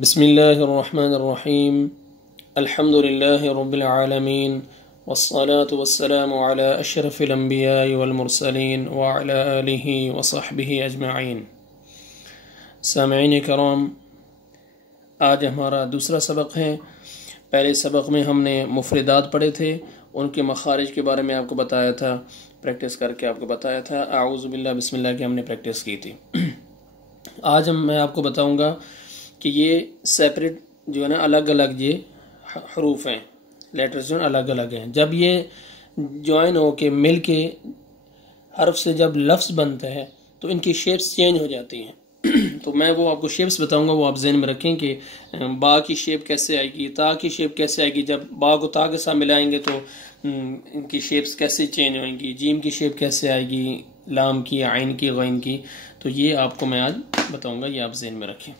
बिस्मिल्लाहिर्रहमानिर्रहीम अल्हम्दुलिल्लाहि रब्बिल आलमीन वस्सलातु वस्सलामु अला अशरफिल अंबियाइ वल मुरसलीन व अला आलिहि व सहबिहि अजमईन। सामईन किराम, आज हमारा दूसरा सबक है। पहले सबक में हमने मुफरदात पढ़े थे, उनके मखारिज के बारे में आपको बताया था, प्रैक्टिस करके आपको बताया था। आऊज़ु बिल्लाह बिस्मिल्लाह की हमने प्रैक्टिस की थी। आज मैं आपको बताऊंगा कि ये सेपरेट जो है ना, अलग अलग ये हरूफ हैं, लेटर्स जो अलग अलग हैं। जब ये ज्वाइन हो के मिल के हर्फ से जब लफ्ज़ बनता है तो इनकी शेप्स चेंज हो जाती हैं। तो मैं वो आपको शेप्स बताऊंगा, वो आप ज़हन में रखें कि बा की शेप कैसे आएगी, ता की शेप कैसे आएगी। जब बा को ता के साथ मिलाएंगे तो इनकी शेप्स कैसे चेंज होंगी, जीम की शेप कैसे आएगी, लाम की, आइन की, गैन की। तो ये आपको मैं आज बताऊंगा, ये आप ज़हन में रखें,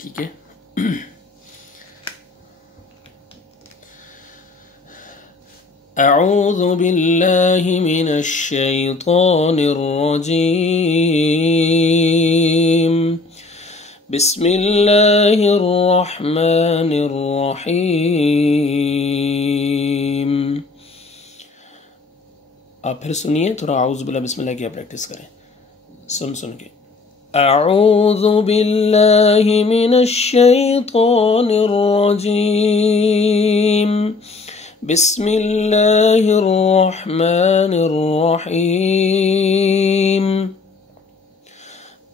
ठीक है। अऊज़ु बिल्लाहि मिनश शैतानिर रजीम। बिस्मिल्लाहिर रहमानिर रहीम। आप फिर सुनिए, थोड़ा अऊज़ु बिल्लाहि बिस्मिल्लाह की प्रैक्टिस करें, सुन के। अऊज़ु बिल्लाहि मिनश शैतानिर रजीम। बिस्मिल्लाहिर रहमानिर रहीम।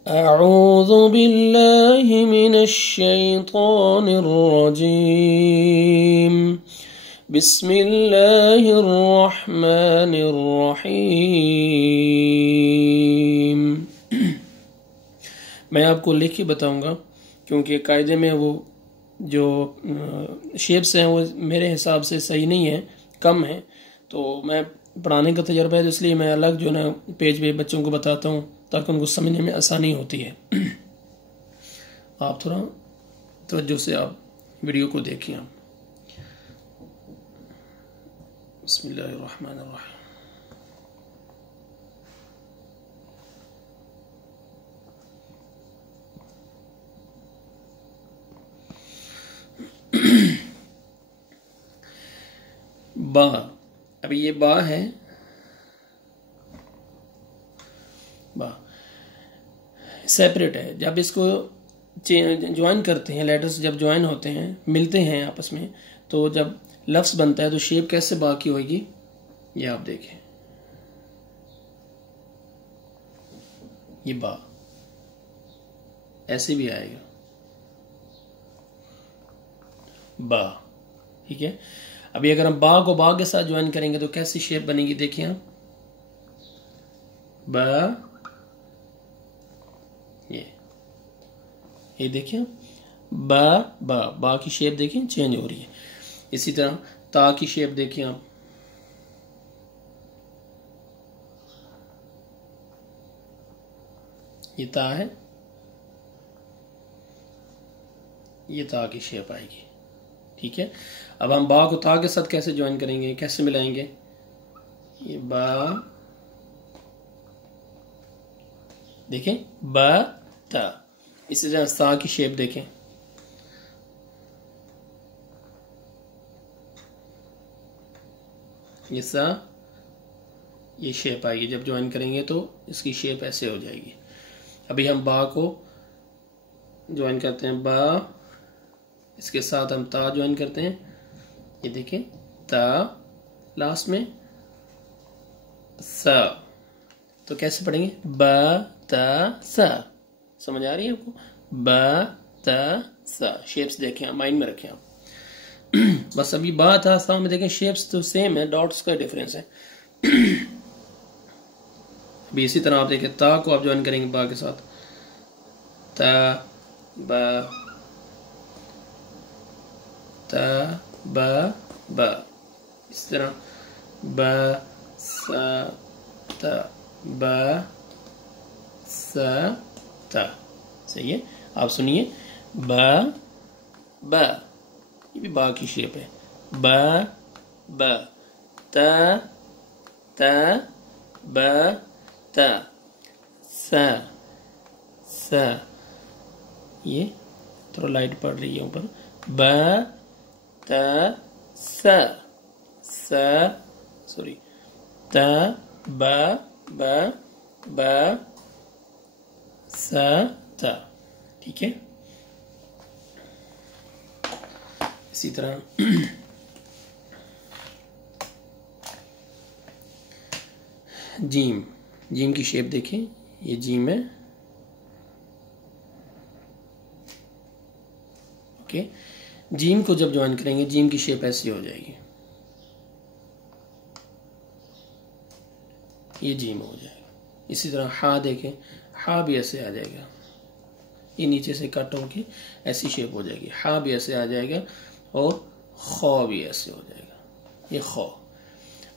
अऊज़ु बिल्लाहि मिनश शैतानिर रजीम। बिस्मिल्लाहिर रहमानिर रहीम। मैं आपको लिख के बताऊंगा, क्योंकि कायदे में वो जो शेप्स हैं वो मेरे हिसाब से सही नहीं है, कम है। तो मैं पढ़ाने का तजर्बा है, तो इसलिए मैं अलग जो ना पेज पे बच्चों को बताता हूँ, ताकि उनको समझने में आसानी होती है। आप थोड़ा तवज्जो से आप वीडियो को देखिए। आप बिस्मिल्लाहिर्रहमानिर्रहीम। बा, अभी ये बा है, बा सेपरेट है। जब इसको ज्वाइन करते हैं, लेटर्स जब ज्वाइन होते हैं, मिलते हैं आपस में, तो जब लफ्ज़ बनता है तो शेप कैसे बा की होगी, ये आप देखें। ये बा ऐसे भी आएगा, बा, ठीक है। अभी अगर हम बा को बा के साथ ज्वाइन करेंगे तो कैसी शेप बनेगी, देखिए आप। बा, ये देखिए, बा बा बा की शेप देखिए चेंज हो रही है। इसी तरह ता की शेप देखिए आप, ये ता है, ये ता की शेप आएगी, ठीक है। अब हम बा को ता के साथ कैसे ज्वाइन करेंगे, कैसे मिलाएंगे, ये बा, देखें, बा ता। इसी तरह सा की शेप देखें, ये सा, ये शेप आएगी। जब ज्वाइन करेंगे तो इसकी शेप ऐसे हो जाएगी। अभी हम बा को ज्वाइन करते हैं, बा, इसके साथ हम ता ज्वाइन करते हैं, ये देखें, ता, लास्ट में सा। तो कैसे पढ़ेंगे, बा ता सा। समझ आ रही है आपको, बा ता सा। शेप्स देखें, माइंड में रखें आप। बस अभी बा ता सा में देखें, शेप्स तो सेम है, डॉट्स का डिफरेंस है। अभी इसी तरह आप देखें, ता को आप ज्वाइन करेंगे बा के साथ, ता बा, ता बा बा। इस तरह बा सा ता, बा सा ता। सही है। आप सुनिए, बा बा, ये भी बा की शेप है, बा बा, ता ता बा ता, सा सा, ये थोड़ा लाइट पड़ रही है ऊपर। ब त स सॉरी त ब ब ब स त। ठीक है, इसी तरह जीम, जीम की शेप देखें, ये जीम है। ओके, जीम को जब ज्वाइन करेंगे जीम की शेप ऐसी हो जाएगी, ये जीम हो जाएगा। इसी तरह हा देखें, हा भी ऐसे आ जाएगा, ये नीचे से कट होके ऐसी शेप हो जाएगी। हा भी ऐसे आ जाएगा और खौ भी ऐसे हो जाएगा, ये खौ।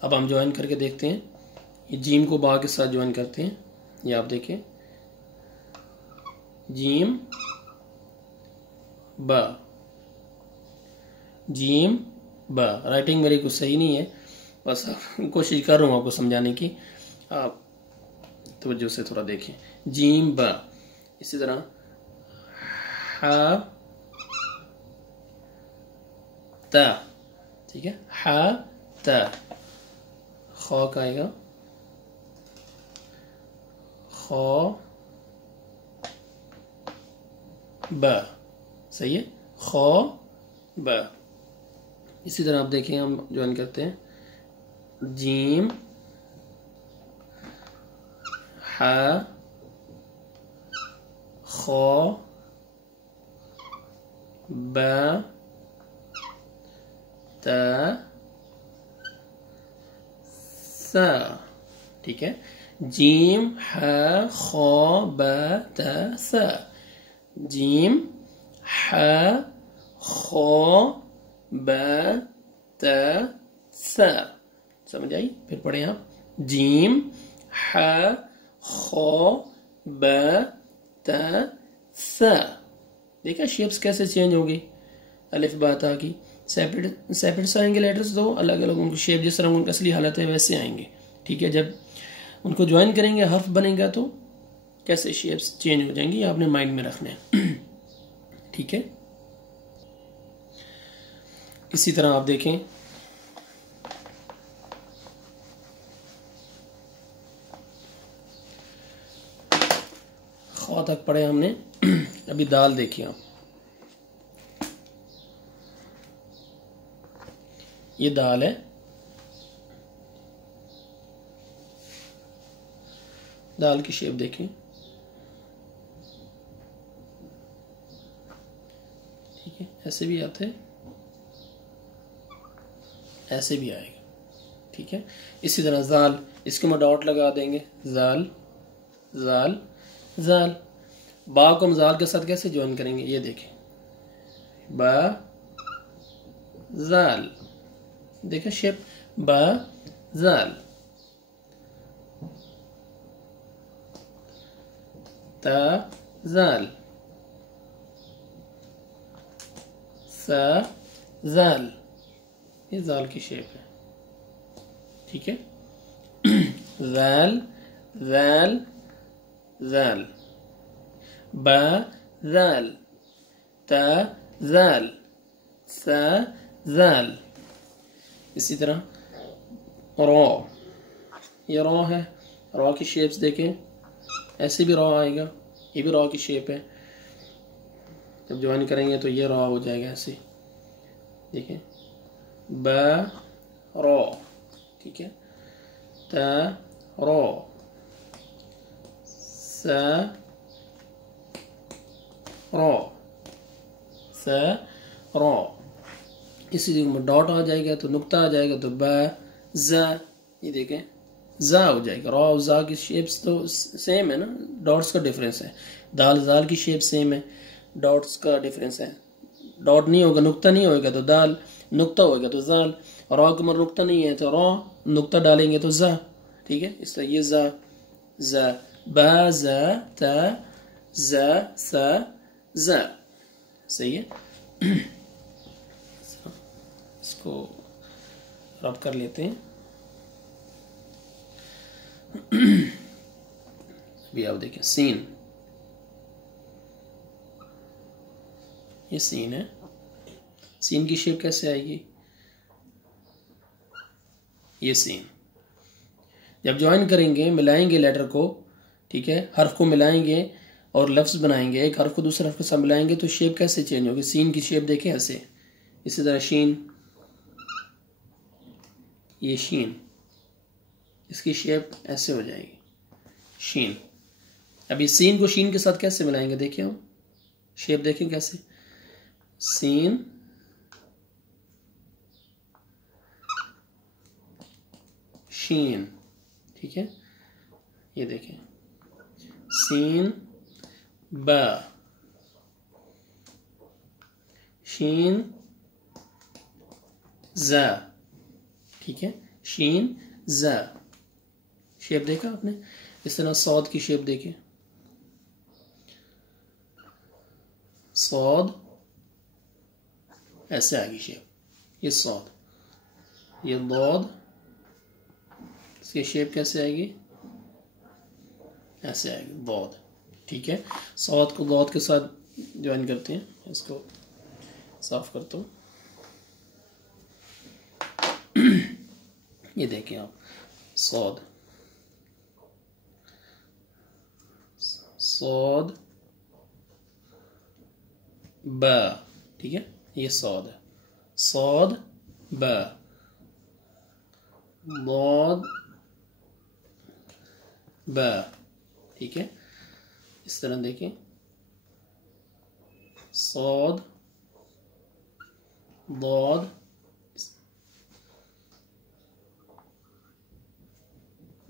अब हम ज्वाइन करके देखते हैं, ये जीम को बा के साथ ज्वाइन करते हैं। ये आप देखें, जीम ब, जीम ब। राइटिंग मेरी कुछ सही नहीं है, बस कोशिश कर रहा हूँ आपको समझाने की, आप तवज्जो से थोड़ा देखें। जीम ब। इसी तरह हा ता, ठीक है, हा ता। खौ का आएगा, खौ ब, सही है, खौ ब। इसी तरह आप देखें, हम ज्वाइन करते हैं, जीम हा खौ ब त सा। ठीक है, जीम हा खौ ब त सा, जीम हा खौ ब त सा। समझ आई? फिर पढ़े आप, जीम हा खौ ब त सा। देखा शेप्स कैसे चेंज होगी, अलिफ बा ता की सेपरेट आएंगे लेटर्स, दो अलग अलग उनकी शेप जिस तरह उनकी असली हालत है वैसे आएंगे। ठीक है, जब उनको ज्वाइन करेंगे हर्फ बनेगा तो कैसे शेप्स चेंज हो जाएंगी, आपने माइंड में रखना है। ठीक है, इसी तरह आप देखें, खौ तक पढ़े हमने, अभी दाल देखिए आप, ये दाल है, दाल की शेप देखें, ठीक है, ऐसे भी आते हैं, ऐसे भी आएगा। ठीक है, इसी तरह जाल, इसके में डॉट लगा देंगे, जाल जाल जाल। बा को हम जाल के साथ कैसे ज्वाइन करेंगे, ये देखें, बा जाल, देखा शेप, बा जाल। ता जाल, सा जाल, ये जाल की शेप है। ठीक है, जाल जाल जाल, बा जाल, ता जाल, सा जाल। इसी तरह रॉ, ये रॉ है, रॉ की शेप्स देखें, ऐसे भी रॉ आएगा, ये भी रॉ की शेप है। जब ज्वाइन करेंगे तो ये रॉ हो जाएगा ऐसे, देखिए, ब रॉ, ठीक है, त रॉ, स रॉ, स रॉ। इसी में डॉट आ जाएगा तो नुक्ता आ जाएगा तो ब ज, ये देखें जा हो जाएगा। रॉ और जा की शेप्स तो सेम है ना, डॉट्स का डिफरेंस है। दाल जाल की शेप सेम है, डॉट्स का डिफरेंस है। डॉट नहीं होगा, नुक्ता नहीं होगा तो दाल, नुक्ता होगा तो जाल। रॉ के मर नुक्ता नहीं है तो रॉ, नुक्ता डालेंगे तो जा। ठीक है, इस तरह ये जा जा, ब ज त ज स ज, सही है। इसको रब कर लेते हैं। अभी आप देखें, सीन, ये सीन है। सीन की शेप कैसे आएगी? ये सीन। जब ज्वाइन करेंगे, मिलाएंगे लेटर को, ठीक है, हर्फ को मिलाएंगे और लफ्ज़ बनाएंगे, एक हर्फ को दूसरे हर्फ के साथ मिलाएंगे तो शेप कैसे चेंज होगी? सीन की शेप देखें ऐसे। इसी तरह शीन, ये शीन, इसकी शेप ऐसे हो जाएगी शीन। अभी सीन को शीन के साथ कैसे मिलाएंगे? देखिए हम शेप देखें कैसे। सीन, शीन, ठीक है, ये देखें सीन बा, शीन जा, ठीक है, शीन जा। शेप देखा आपने? इस तरह सौद की शेप देखें, सौद ऐसे आएगी शेप, ये सौद, ये दौद, इसकी शेप कैसे आएगी? ऐसे आएगी दौद, ठीक है। सौद को दौद के साथ ज्वाइन करते हैं, इसको साफ करता हूँ। ये देखें आप, सौद, सौद बा, ठीक है, ये सौद है, सौद बा, दौद बा, ठीक है। इस तरह देखें, सौद, दौद,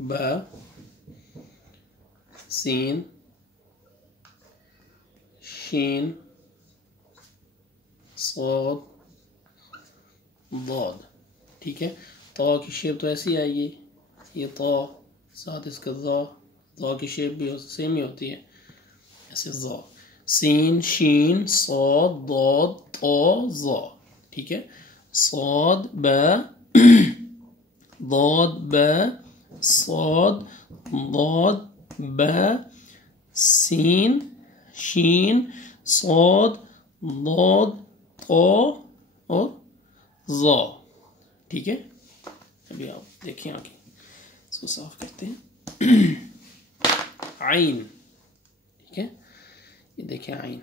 बा, सीन, शीन, सौद, दौद, ठीक है। तो की शेप तो ऐसी आएगी, ये तो साथ इसका ज़ा की शेप भी सेम ही होती है, ऐसे ज़ा, सीन, शीन, सौद, दौद, तो, ज़ा, ठीक है। सौद बा, दौद बा, सौद, दौद बा, सीन, शीन, सौद, दौद, तो और ज़ा, ठीक है। अभी आप देखिए आगे, इसको साफ करते हैं। आइन, ठीक है, ये देखिए आइन,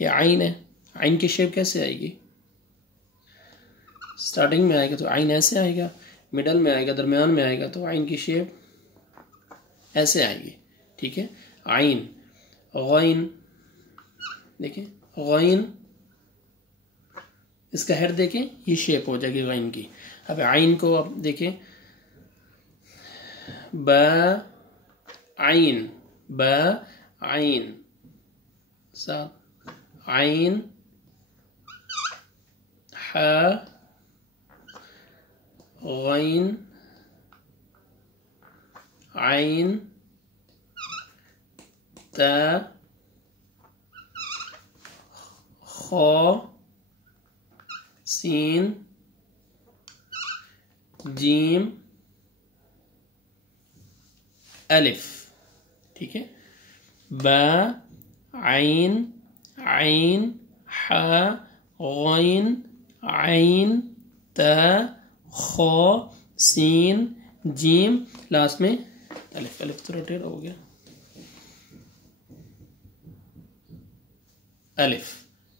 ये आइन है। आइन की शेप कैसे आएगी? स्टार्टिंग में आएगा तो आइन ऐसे आएगा, मिडल में आएगा, दरमियान में आएगा तो आइन की शेप ऐसे आएगी, ठीक है। आइन, गैन, देखिए गैन, इसका हेड देखें, ये शेप हो जाएगी गैन की। अब आइन को आप देखें, बा आइन, बा आइन, साथ आइन, हा, गैन, आइन, ता, खा, सीन, जीम, अलिफ, ठीक है। बा आइन, आइन, हा, गैन, आइन, ता, खा, सीन, जीम, लास्ट में अलिफ। अलिफ तो रोटेट हो गया, अलिफ,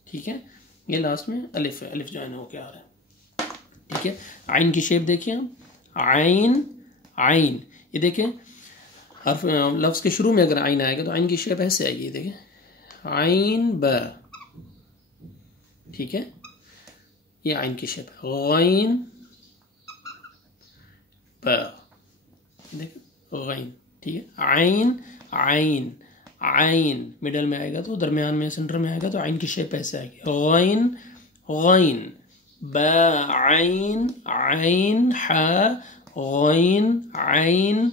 ठीक है, ये लास्ट में अलिफ है, अलिफ ज्वाइन होके आ रहा है, ठीक है। आइन की शेप देखिए हम, आइन, आइन, ये देखें हर्फ लफ्ज़ के शुरू में अगर आइन आएगा तो आइन की शेप ऐसे आएगी, देखें आइन ब, ठीक है, ये आइन की शेप है। गैन ब, देखें गैन, ठीक है। आइन, आइन, आइन मिडल में आएगा तो दरमियान में सेंटर में आएगा तो आइन की शेप ऐसे आएगी, गैन, गैन, ब आइन, आइन, हा, गैन, आइन,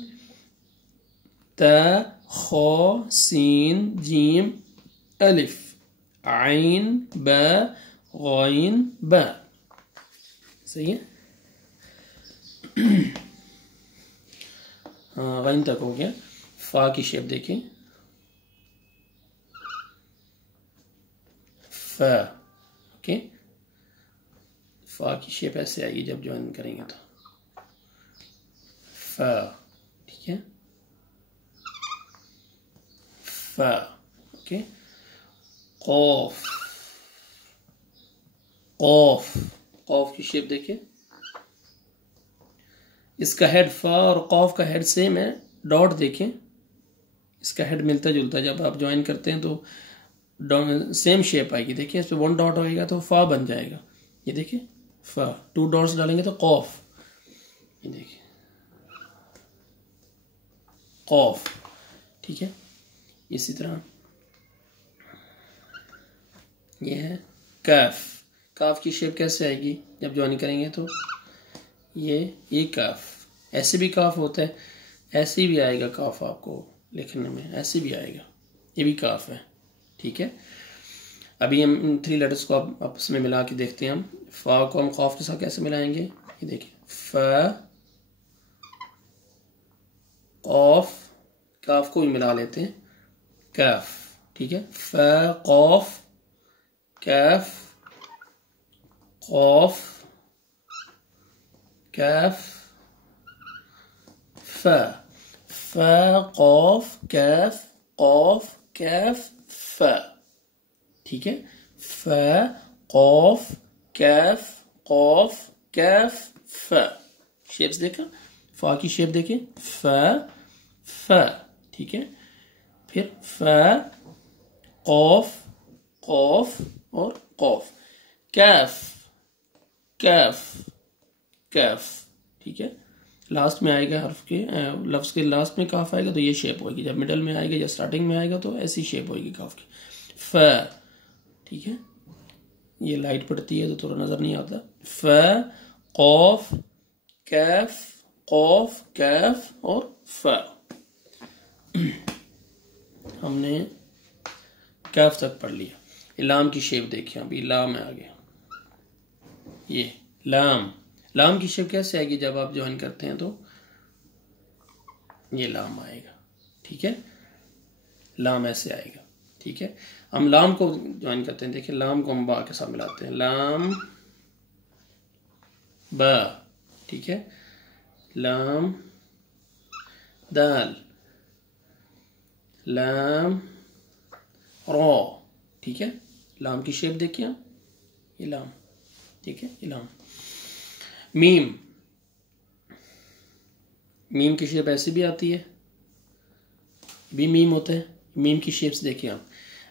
ता, खा, सीन, जीम, अलिफ, आइन, ब, गैन, ब, सही है। गैन तक हो गया। फा की शेप देखें, फ, ओके। फा की शेप ऐसे आएगी जब ज्वाइन करेंगे तो फ, ठीक है, फ, ओके। कौफ, कौफ, कौफ की शेप देखिए, इसका हेड फा और कौफ का हेड सेम है, डॉट देखें, इसका हेड मिलता जुलता है, जब आप ज्वाइन करते हैं तो सेम शेप आएगी। देखिए इस पर 1 डॉट होएगा तो फा बन जाएगा, ये देखिए फा, 2 डॉट्स डालेंगे तो कौफ, ये देखिए कौफ, ठीक है। इसी तरह ये है काफ, काफ की शेप कैसे आएगी जब ज्वाइन करेंगे तो ये काफ, ऐसे भी काफ होता है, ऐसे भी आएगा काफ, आपको लिखने में ऐसे भी आएगा, ये भी काफ है, ठीक है। अभी हम इन 3 लेटर्स को आपस में मिला के देखते हैं। हम फा को हम काफ के साथ कैसे मिलाएंगे, ये देखिए फ, कौफ, काफ को भी मिला लेते हैं, काफ, ठीक है। फ, कौफ, काफ, कौफ, काफ, फ, फ, कौफ, काफ, कौफ, काफ, फ, ठीक है। फ, कौफ, काफ, कौफ, काफ, फ। शेप्स देखा, फा की शेप देखिए, फ, फ, ठीक है। फिर फ, कौफ, कौफ और कौफ, कैफ, कैफ, कैफ, ठीक है। लास्ट में आएगा हर्फ के लफ्ज के लास्ट में काफ आएगा तो ये शेप होगी, जब मिडल में आएगा या स्टार्टिंग में आएगा तो ऐसी शेप होगी काफ की, फ, ठीक है। ये लाइट पड़ती है तो थोड़ा नजर नहीं आता। फ, कौफ, कैफ, कौफ, कैफ और फ। हमने कैफ तक पढ़ लिया। लाम की शेप देखिए, अभी लाम है आगे, ये लाम, लाम की शेप कैसे आएगी जब आप ज्वाइन करते हैं तो ये लाम आएगा, ठीक है, लाम ऐसे आएगा, ठीक है। हम लाम को ज्वाइन करते हैं, देखिए लाम को हम बा के साथ मिलाते हैं, लाम बा, ठीक है, लाम दाल, लाम रो, ठीक है। लाम की शेप देखिए, ये लाम, ठीक है, ये लाम। मीम, मीम की शेप ऐसे भी आती है, भी मीम होते हैं। मीम की शेप्स देखिए आप,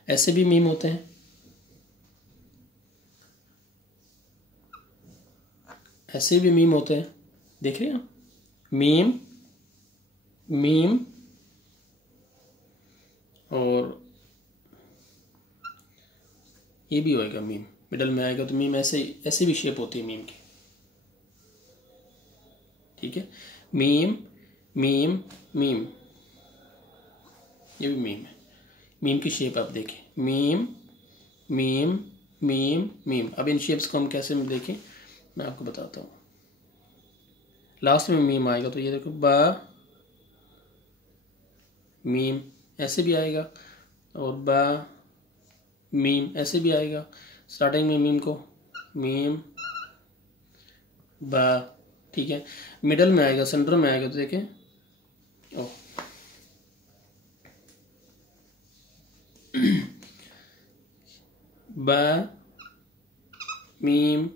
ऐसे भी मीम होते हैं, ऐसे भी मीम होते हैं, देख रहे हैं आप, मीम, मीम, और ये भी होएगा मीम, मिडल में आएगा तो मीम, ऐसे ऐसे भी शेप होती है मीम की, ठीक है। मीम, मीम, मीम, ये भी मीम है। मीम की शेप आप देखें, मीम, मीम, मीम, मीम। अब इन शेप्स को हम कैसे देखें मैं आपको बताता हूँ। लास्ट में मीम आएगा तो ये देखो बा, मीम ऐसे भी आएगा, और बा, मीम ऐसे भी आएगा। स्टार्टिंग में मीम को मीम, बा, ठीक है। मिडल में आएगा, सेंटर में आएगा तो देखें, ओ बा, मीम,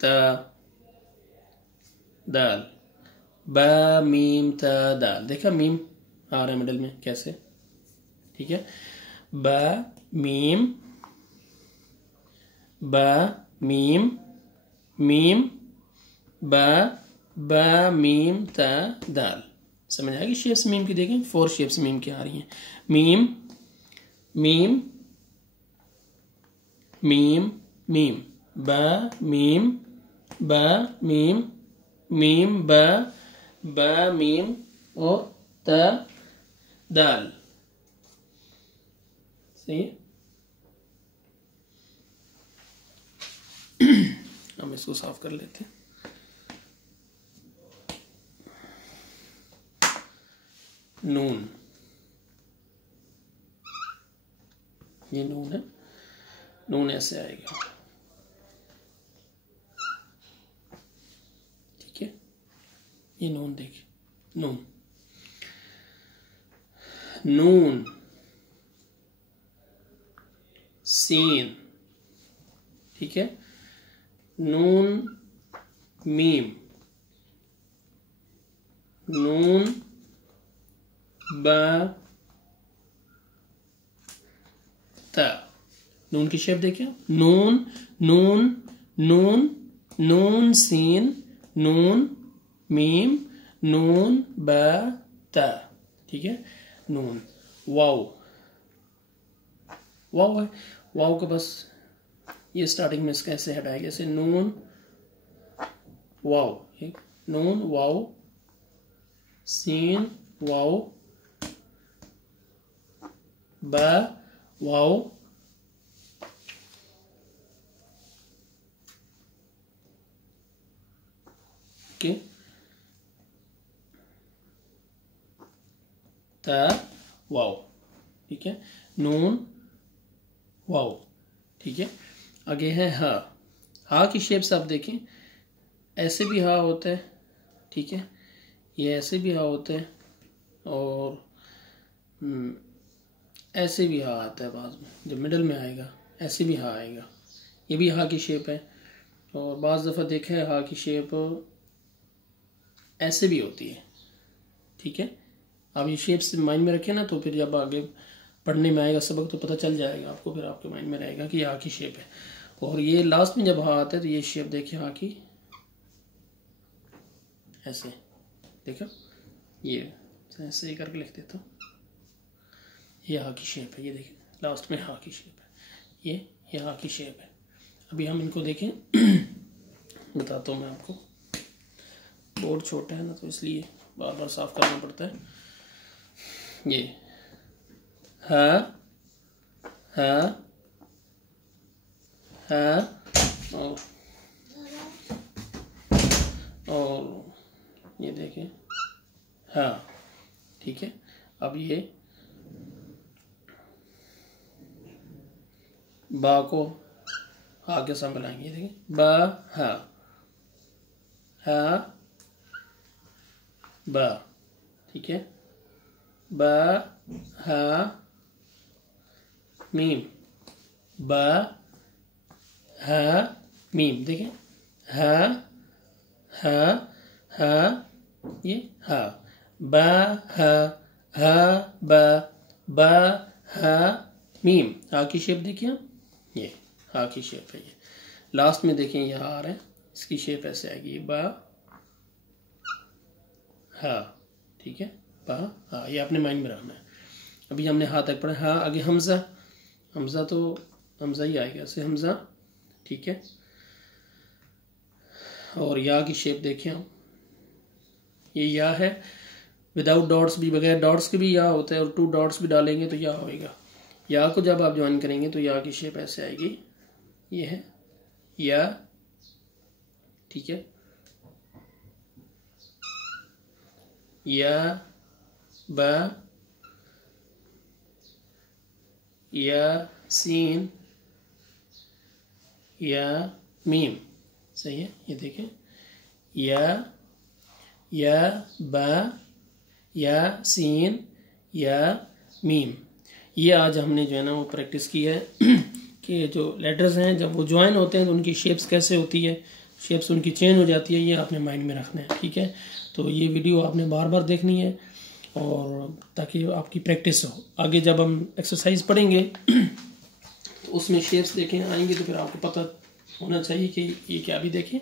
ता, दाल, बा, मीम, ता, दाल। देखा मीम आ रहा है मिडल में कैसे, ठीक है। बा, मीम, बा, मीम, मीम, बा, बा, मीम, ता, दाल। समझ आएगी शेप्स मीम की, देखें 4 शेप्स मीम की आ रही हैं। मीम, मीम, मीम, मीम, बा, मीम, बा, मीम, मीम, बा, बा, मीम और ता, दाल। सही है। हम इसको साफ कर लेते हैं। नून, ये नून है, नून ऐसे आएगा, ठीक है। ये नून देखिए, नून, नून, सीन, ठीक है, नून मीम, नून बा ता। नून की शेप देखिए, नून, नून, नून, नून सीन, नून मीम, नून बा ता, ठीक है। नून, वाव, वाव है, वाव को बस ये स्टार्टिंग में इसका ऐसे हटाएगा, जैसे नून वाव, नून वाव, सीन वाव, बा वाव, ओके, ता वाव, ठीक है, नून वाव, ठीक है। आगे है हा। हा की शेप्स आप देखें, ऐसे भी हा होता है, ठीक है, ये ऐसे भी हा होता है, और ऐसे भी हा आता है बाद में, जब मिडल में आएगा ऐसे भी हा आएगा, ये भी हा की शेप है। और बाज़ दफ़ा देखा है हा की शेप ऐसे भी होती है, ठीक है। आप ये शेप्स माइंड में रखें ना, तो फिर जब आगे पढ़ने में आएगा सबक तो पता चल जाएगा आपको, फिर आपके माइंड में रहेगा कि हा की शेप है। और ये लास्ट में जब हा आता है तो ये शेप देखिए हा की, ऐसे देखो, ये ऐसे ही करके लिख देता हूँ, ये हा की शेप है, ये देखिए लास्ट में हा की शेप है, ये हा की शेप है। अभी हम इनको देखें, बताता हूँ मैं आपको, बोर्ड छोटा है ना तो इसलिए बार बार साफ करना पड़ता है। ये हा, हा, हा, और ये देखें हा, ठीक है। अब ये बा को हा के साथ मिलाएंगे, देखें बा हा, हा बा, ठीक है, बा हा मीम, बा हा मीम, देखें हा, हा, हा, ये हा, बा हा बा हा मीम। हा की शेप देखिए, ये हा की शेप है। ये लास्ट में देखें ये हा आ रहा है, इसकी शेप ऐसे आएगी, बा हा, ठीक है, बा हा, ये आपने माइंड में रखना है। अभी हमने हा तक पढ़ा, हा आगे हमजा, हमजा तो हमजा ही आएगा ऐसे, हमजा, ठीक है। और या की शेप देखें आप, ये या है, विदाउट डॉट्स भी, बगैर डॉट्स के भी या होता है, और 2 डॉट्स भी डालेंगे तो या होएगा। या को जब आप ज्वाइन करेंगे तो या की शेप ऐसे आएगी, ये है या, ठीक है, या बा, या सीन, या मीम, सही है। ये देखें या बा, या सीन, या मीम। ये आज हमने जो है ना वो प्रैक्टिस की है कि जो लेटर्स हैं जब वो ज्वाइन होते हैं तो उनकी शेप्स कैसे होती है, शेप्स उनकी चेंज हो जाती है, ये आपने माइंड में रखना है, ठीक है। तो ये वीडियो आपने बार बार देखनी है, और ताकि आपकी प्रैक्टिस हो। आगे जब हम एक्सरसाइज पढ़ेंगे तो उसमें शेप्स देखें आएंगे तो फिर आपको पता होना चाहिए कि ये क्या। भी देखें,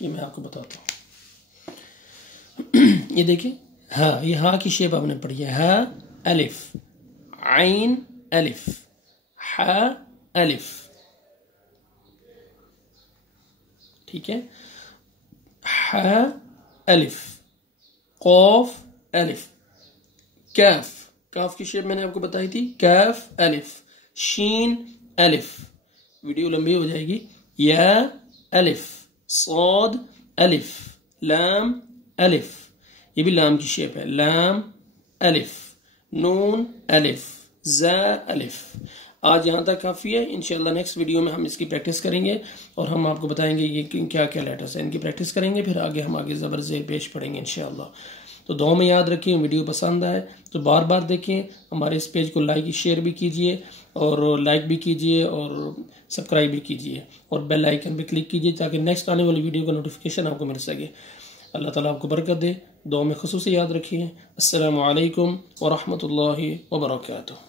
ये मैं आपको बताता हूँ। ये देखिए हाँ, ये हा की शेप आपने पढ़ी है, हा अलिफ, आइन अलिफ, हा अलिफ, ठीक है, हा अलिफ, कौफ अलिफ, कैफ, काफ की शेप मैंने आपको बताई थी, कैफ अलिफ, शीन अलिफ, वीडियो लंबी हो जाएगी, या अलिफ, सौद अलिफ, लाम अलिफ, ये भी लाम की शेप है, लाम अलिफ, नून अलिफ, ज़ा अलिफ। आज यहाँ तक काफ़ी है। इंशाल्लाह नेक्स्ट वीडियो में हम इसकी प्रैक्टिस करेंगे और हम आपको बताएंगे ये क्या क्या लेटर्स हैं, इनकी प्रैक्टिस करेंगे, फिर आगे हम आगे ज़बर ज़ेर पेश पढ़ेंगे इंशाल्लाह। तो दुआ में याद रखें, वीडियो पसंद आए तो बार बार देखें, हमारे इस पेज को लाइक शेयर भी कीजिए और लाइक भी कीजिए और सब्सक्राइब भी कीजिए और बेल आइकन पे क्लिक कीजिए ताकि नेक्स्ट आने वाली वीडियो का नोटिफिकेशन आपको मिल सके। अल्लाह ताला आपको बरकत दे। दुआ में खुसूसी याद रखिए। अस्सलामु अलैकुम व रहमतुल्लाहि व बरकातुहू।